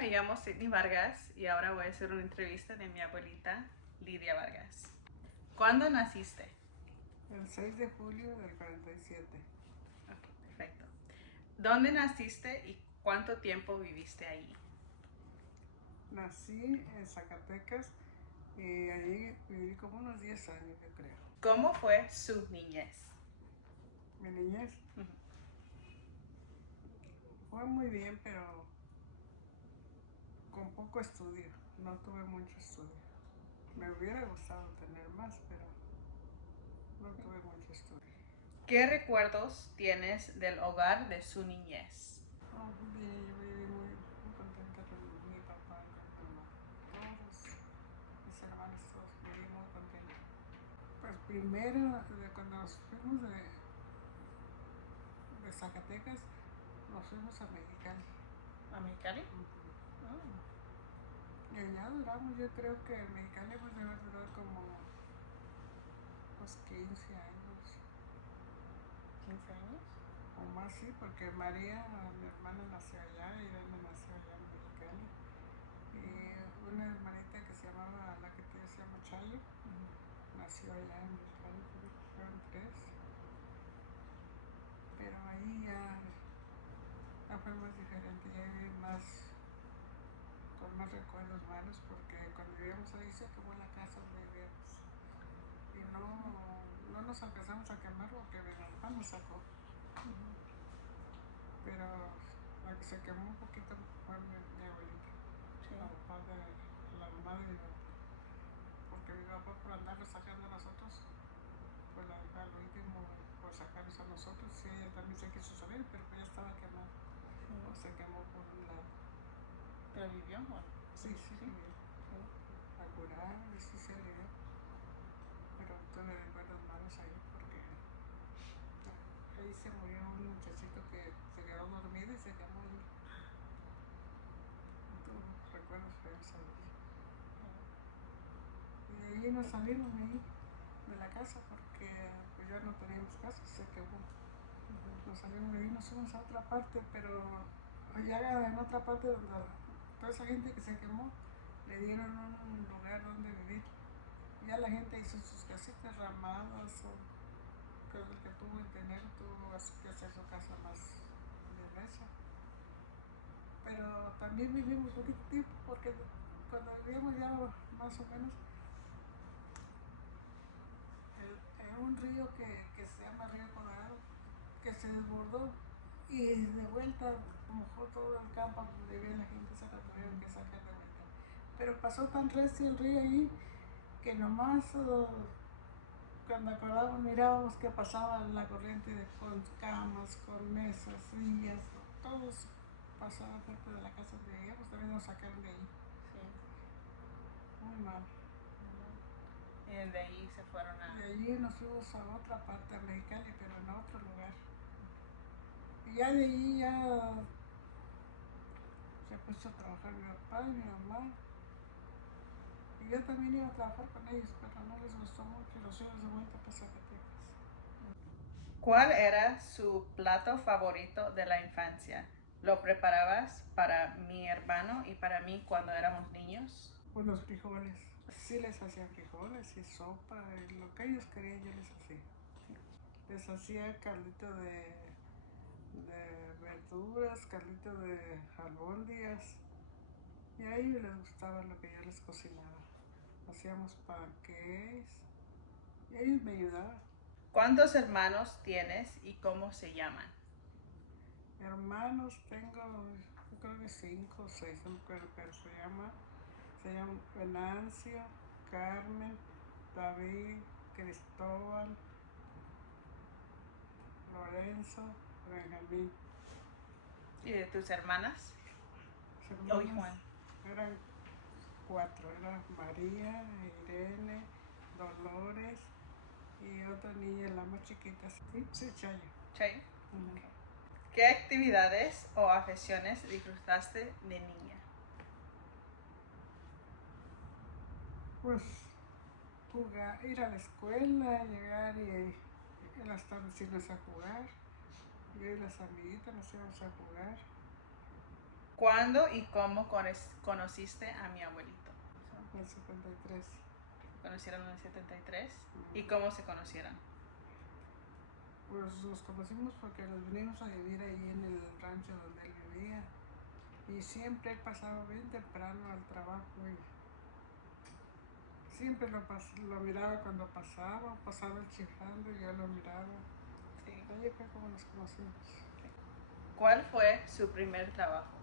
Me llamo Sidney Vargas y ahora voy a hacer una entrevista de mi abuelita Lidia Vargas. ¿Cuándo naciste? El 6 de julio del 47. Ok, perfecto. ¿Dónde naciste y cuánto tiempo viviste ahí? Nací en Zacatecas y allí viví como unos 10 años, yo creo. ¿Cómo fue su niñez? Mi niñez fue muy bien, pero con poco estudio. No tuve mucho estudio. Me hubiera gustado tener más, pero no tuve mucho estudio. ¿Qué recuerdos tienes del hogar de su niñez? No, bien, yo viví muy contenta con mi papá y con mi mamá. Todos mis hermanos, todos viví muy contentos. Pues primero, cuando nos fuimos de Zacatecas, nos fuimos a Mexicali. ¿A Mexicali? Y allá duramos, yo creo que en Mexicali hemos de haber durado como unos 15 años. 15 años. O más, sí, porque María, mi hermana, nació allá, y Irene nació allá en Mexicali. Y una hermanita que se llamaba, la que te decía Chayo, nació allá en Mexicali, fueron tres. Pero ahí ya fue más diferente, ya viví más, con más recuerdos malos, porque cuando vivíamos ahí se quemó la casa donde vivíamos. Y no nos alcanzamos a quemar porque mi mamá nos sacó. Pero la que se quemó un poquito fue mi abuelita, Sí. la mamá de mi papá. Porque mi papá, por andarnos sacando a nosotros, pues al último por sacarnos a nosotros, sí, ella también se quiso salir, pero pues ya estaba quemada. O se quemó por un lado. ¿Pero vivió? Bueno, Sí, vivió. A curar, y sí se le dio. Pero tuve recuerdos malos ahí porque ahí se murió un muchachito que se quedó dormido y se quemó. Tuve recuerdos feos ahí. Y de ahí nos salimos de la casa porque pues ya no teníamos casa, se quemó. Nos salimos de ahí, nos fuimos a otra parte, pero allá en otra parte donde toda esa gente que se quemó le dieron un lugar donde vivir. Ya la gente hizo sus casitas ramadas, o que el que tuvo el dinero tuvo que hacer su casa más de mesa. Pero también vivimos poquito tiempo porque cuando vivíamos ya más o menos en un río que se llama Río Colorado, que se desbordó y de vuelta mojó todo el campo donde vivía la gente, se la tuvieron que sacar de vuelta. Pero pasó tan recio el río ahí que nomás cuando acordábamos mirábamos que pasaba la corriente con camas, con mesas, sillas, todos pasaba cerca de la casa donde vivíamos, también nos sacaron de ahí. Sí. Muy mal. Y de ahí se fueron a... De allí nos fuimos a otra parte de Mexicali, pero en otro lugar. Y ya de allí ya se puso a trabajar mi papá y mi mamá. Y yo también iba a trabajar con ellos, pero no les gustó mucho y los fuimos de vuelta para Zacatecas. ¿Cuál era su plato favorito de la infancia? ¿Lo preparabas para mi hermano y para mí cuando éramos niños? Pues los frijoles. Sí les hacía frijoles y sopa, y lo que ellos querían yo les hacía. Les hacía caldito de verduras, caldito de albóndigas. Y a ellos les gustaba lo que yo les cocinaba. Hacíamos panqueques y ellos me ayudaban. ¿Cuántos hermanos tienes y cómo se llaman? Hermanos tengo, yo creo que 5 o 6, no me acuerdo, pero se llaman Venancio, Carmen, David, Cristóbal, Lorenzo, Benjamín. ¿Y de tus hermanas? Mis Oh, y hermanas Juan. eran 4, eran María, Irene, Dolores y otra niña, la más chiquita, sí, Chayo. ¿Chayo? Okay. ¿Qué actividades o aficiones disfrutaste de niña? Pues jugar, ir a la escuela, llegar y en las tardes irnos a jugar. Yo y las amiguitas nos íbamos a jugar. ¿Cuándo y cómo conociste a mi abuelito? En el 73. ¿Conocieron en el 73? ¿Y cómo se conocieron? Pues nos conocimos porque nos vinimos a vivir ahí en el rancho donde él vivía. Y siempre él pasaba bien temprano al trabajo y siempre lo miraba cuando pasaba el chiflando y yo lo miraba. Sí. Ahí fue como nos conocimos. ¿Cuál fue su primer trabajo?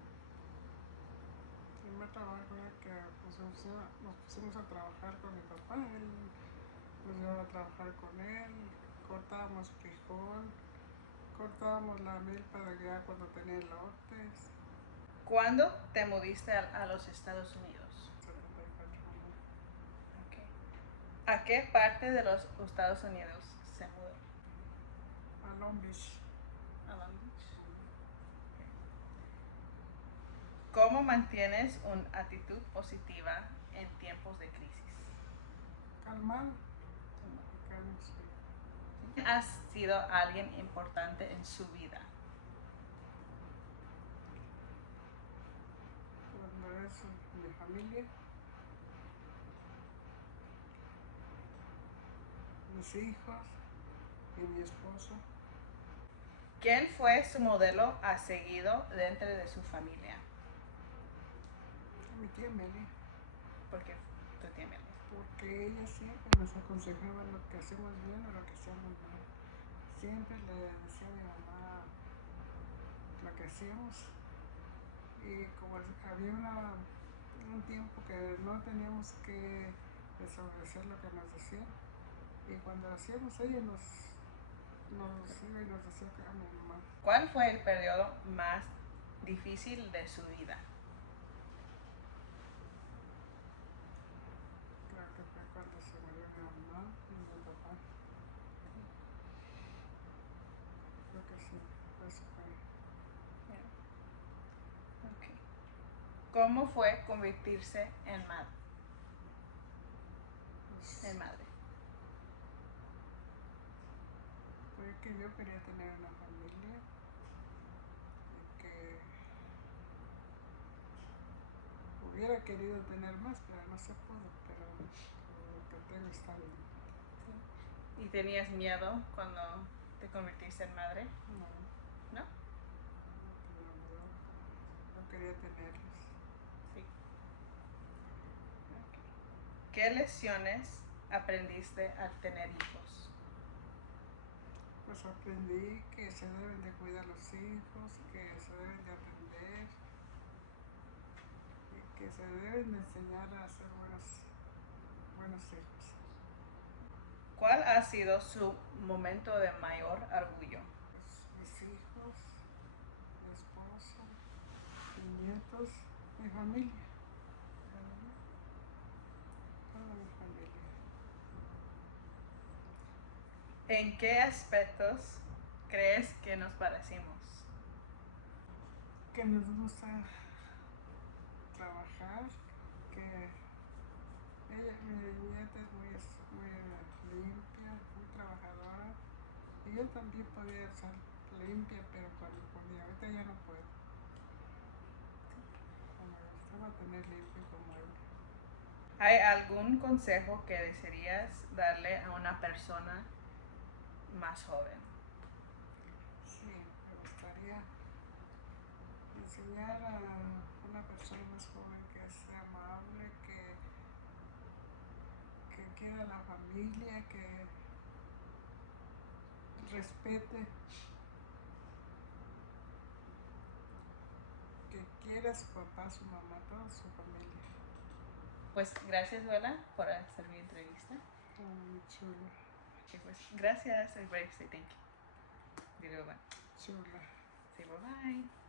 El primer trabajo era que pues, nos pusimos a trabajar con mi papá. Él nos llevaba a trabajar con él, cortábamos frijol, cortábamos la milpa de allá cuando tenía elotes. ¿Cuándo te moviste a los Estados Unidos? 74 Okay. ¿A qué parte de los Estados Unidos se mudó? a Long Beach. A Long Beach. ¿Cómo mantienes una actitud positiva en tiempos de crisis? Calmado, calmo, sí. ¿Quién ha sido alguien importante en su vida? Cuando es mi familia, mis hijos y mi esposo. ¿Quién fue su modelo a seguido dentro de su familia? Mi tía Meli, ¿Por qué tu tía Meli? porque ella siempre nos aconsejaba lo que hacemos bien o lo que hacemos mal. Siempre le decía a mi mamá lo que hacíamos y como había un tiempo que no teníamos que desobedecer lo que nos decía y cuando lo hacíamos ella nos iba y nos decía que a mi mamá. ¿Cuál fue el periodo más difícil de su vida? Creo que fue cuando se murió mi mamá y mi papá. Creo que sí, eso fue. Okay. ¿Cómo fue convertirse en madre? Pues, Madre. fue que yo quería tener una familia y que hubiera querido tener más, pero no se pudo, pero lo que tengo está bien. Sí. ¿Y tenías miedo cuando te convertiste en madre? No, ¿No? no tenía miedo, no quería tenerlos. Sí. Okay. ¿Qué lecciones aprendiste al tener hijos? Pues aprendí que se deben de cuidar los hijos, que se deben de atender y que se deben de enseñar a ser buenos hijos. ¿Cuál ha sido su momento de mayor orgullo? Pues, mis hijos, mi esposo, mis nietos, mi familia, toda mi familia. ¿En qué aspectos crees que nos parecimos? Que nos gusta trabajar, que mi nieta es muy limpia, muy trabajadora. Y yo también podía ser limpia, pero cuando podía, ahorita ya no puedo. Me gustaba tener limpio como ella. ¿Hay algún consejo que desearías darle a una persona más joven? Sí, me gustaría enseñar a una persona más joven que sea amable, que quiera a la familia, que respete, que quiera a su papá, a su mamá, toda su familia. Pues gracias, Vela, por hacer mi entrevista. Muy chula. Y pues gracias, everybody say thank you. Bye. Chula. Say bye bye.